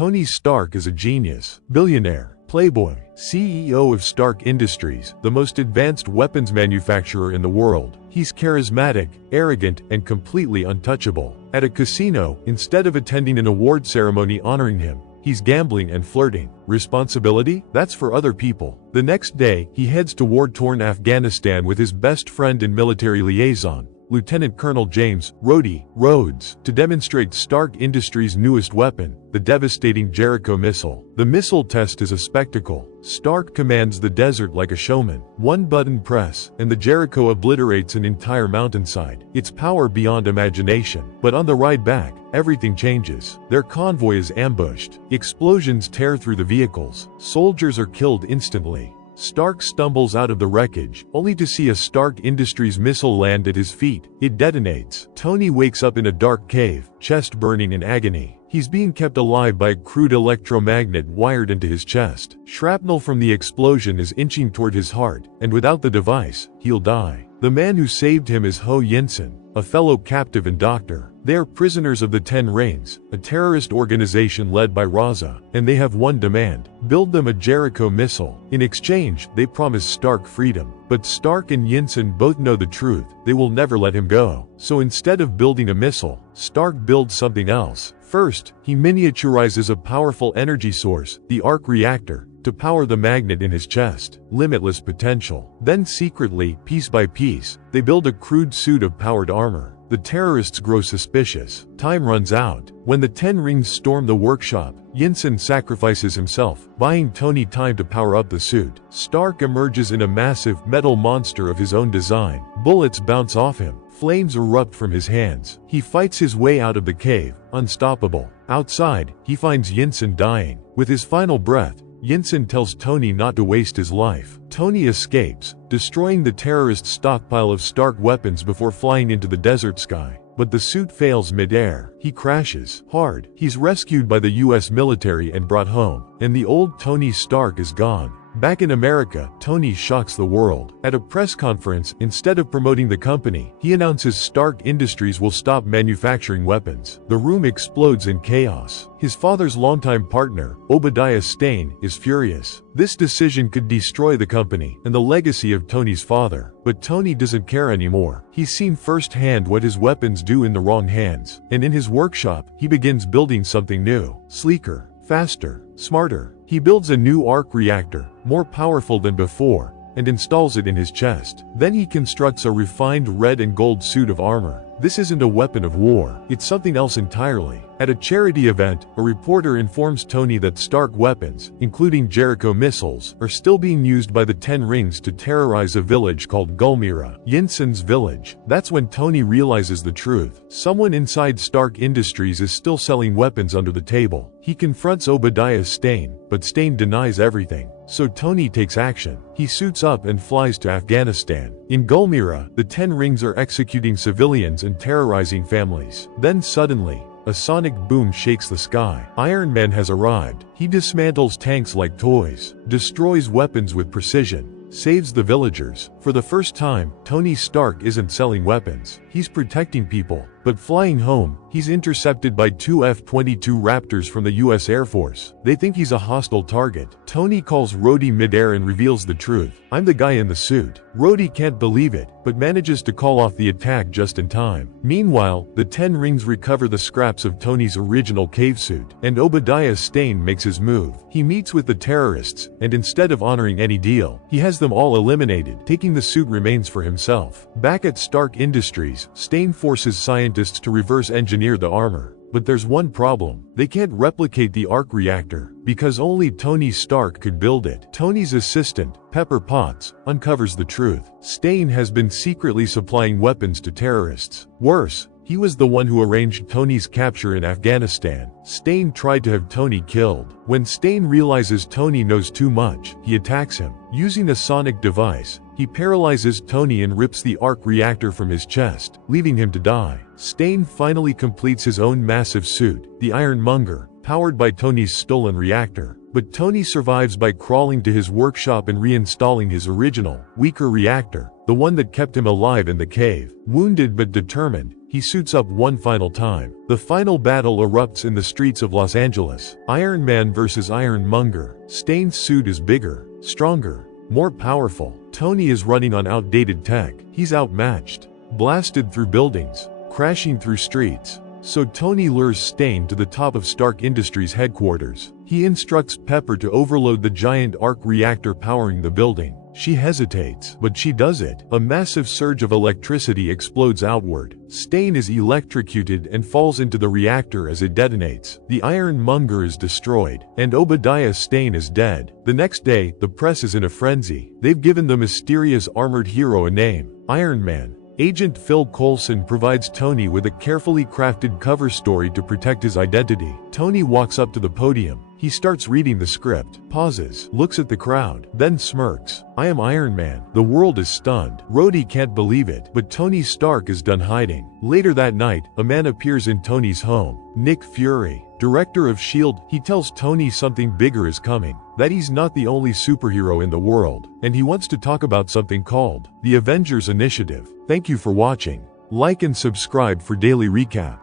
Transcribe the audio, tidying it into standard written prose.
Tony Stark is a genius, billionaire, playboy, CEO of Stark Industries, the most advanced weapons manufacturer in the world. He's charismatic, arrogant, and completely untouchable. At a casino, instead of attending an award ceremony honoring him, he's gambling and flirting. Responsibility? That's for other people. The next day, he heads to war-torn Afghanistan with his best friend and military liaison, Lieutenant Colonel James Rhodey Rhodes, to demonstrate Stark Industries' newest weapon, the devastating Jericho missile. The missile test is a spectacle. Stark commands the desert like a showman. One button press, and the Jericho obliterates an entire mountainside. It's power beyond imagination. But on the ride back, everything changes. Their convoy is ambushed. Explosions tear through the vehicles. Soldiers are killed instantly. Stark stumbles out of the wreckage, only to see a Stark Industries missile land at his feet. It detonates. Tony wakes up in a dark cave, chest burning in agony. He's being kept alive by a crude electromagnet wired into his chest. Shrapnel from the explosion is inching toward his heart, and without the device, he'll die. The man who saved him is Ho Yinsen, a fellow captive and doctor. They are prisoners of the Ten Rings, a terrorist organization led by Raza, and they have one demand: build them a Jericho missile. In exchange, they promise Stark freedom. But Stark and Yinsen both know the truth. They will never let him go. So instead of building a missile, Stark builds something else. First, he miniaturizes a powerful energy source, the arc reactor, to power the magnet in his chest. Limitless potential. Then secretly, piece by piece, they build a crude suit of powered armor. The terrorists grow suspicious. Time runs out. When the Ten Rings storm the workshop, Yinsen sacrifices himself, buying Tony time to power up the suit. Stark emerges in a massive metal monster of his own design. Bullets bounce off him. Flames erupt from his hands. He fights his way out of the cave, unstoppable. Outside, he finds Yinsen dying. With his final breath, Yinsen tells Tony not to waste his life. Tony escapes, destroying the terrorist stockpile of Stark weapons before flying into the desert sky. But the suit fails mid-air. He crashes hard. He's rescued by the US military and brought home. And the old Tony Stark is gone. Back in America, Tony shocks the world. At a press conference, instead of promoting the company, he announces Stark Industries will stop manufacturing weapons. The room explodes in chaos. His father's longtime partner, Obadiah Stane, is furious. This decision could destroy the company and the legacy of Tony's father. But Tony doesn't care anymore. He's seen firsthand what his weapons do in the wrong hands. And in his workshop, he begins building something new, sleeker, faster, smarter. He builds a new arc reactor, more powerful than before, and installs it in his chest. Then he constructs a refined red and gold suit of armor. This isn't a weapon of war, it's something else entirely. At a charity event, a reporter informs Tony that Stark weapons, including Jericho missiles, are still being used by the Ten Rings to terrorize a village called Gulmira, Yinsen's village. That's when Tony realizes the truth. Someone inside Stark Industries is still selling weapons under the table. He confronts Obadiah Stane, but Stane denies everything. So Tony takes action. He suits up and flies to Afghanistan. In Gulmira, the Ten Rings are executing civilians and terrorizing families. Then suddenly, a sonic boom shakes the sky. Iron Man has arrived. He dismantles tanks like toys, destroys weapons with precision, saves the villagers. For the first time, Tony Stark isn't selling weapons. He's protecting people. But flying home, he's intercepted by two F-22 Raptors from the US Air Force. They think he's a hostile target. Tony calls Rhodey mid-air and reveals the truth. "I'm the guy in the suit." Rhodey can't believe it, but manages to call off the attack just in time. Meanwhile, the Ten Rings recover the scraps of Tony's original cave suit, and Obadiah Stane makes his move. He meets with the terrorists, and instead of honoring any deal, he has them all eliminated. Taking the suit remains for himself. Back at Stark Industries, Stane forces scientists to reverse engineer the armor. But there's one problem. They can't replicate the arc reactor, because only Tony Stark could build it. Tony's assistant, Pepper Potts, uncovers the truth. Stane has been secretly supplying weapons to terrorists. Worse, he was the one who arranged Tony's capture in Afghanistan. Stane tried to have Tony killed. When Stane realizes Tony knows too much, he attacks him. Using a sonic device, he paralyzes Tony and rips the arc reactor from his chest, leaving him to die. Stane finally completes his own massive suit, the Ironmonger, powered by Tony's stolen reactor. But Tony survives by crawling to his workshop and reinstalling his original, weaker reactor, the one that kept him alive in the cave. Wounded but determined, he suits up one final time. The final battle erupts in the streets of Los Angeles. Iron Man vs. Ironmonger. Stane's suit is bigger, stronger, more powerful. Tony is running on outdated tech. He's outmatched, blasted through buildings, crashing through streets. So Tony lures Stane to the top of Stark Industries headquarters. He instructs Pepper to overload the giant arc reactor powering the building. She hesitates, but she does it. A massive surge of electricity explodes outward. Stane is electrocuted and falls into the reactor as it detonates. The Ironmonger is destroyed, and Obadiah Stane is dead. The next day, the press is in a frenzy. They've given the mysterious armored hero a name: Iron Man. Agent Phil Coulson provides Tony with a carefully crafted cover story to protect his identity. Tony walks up to the podium. He starts reading the script, pauses, looks at the crowd, then smirks. "I am Iron Man." The world is stunned. Rhodey can't believe it, but Tony Stark is done hiding. Later that night, a man appears in Tony's home. Nick Fury, director of S.H.I.E.L.D. He tells Tony something bigger is coming, that he's not the only superhero in the world, and he wants to talk about something called the Avengers Initiative. Thank you for watching. Like and subscribe for daily recap.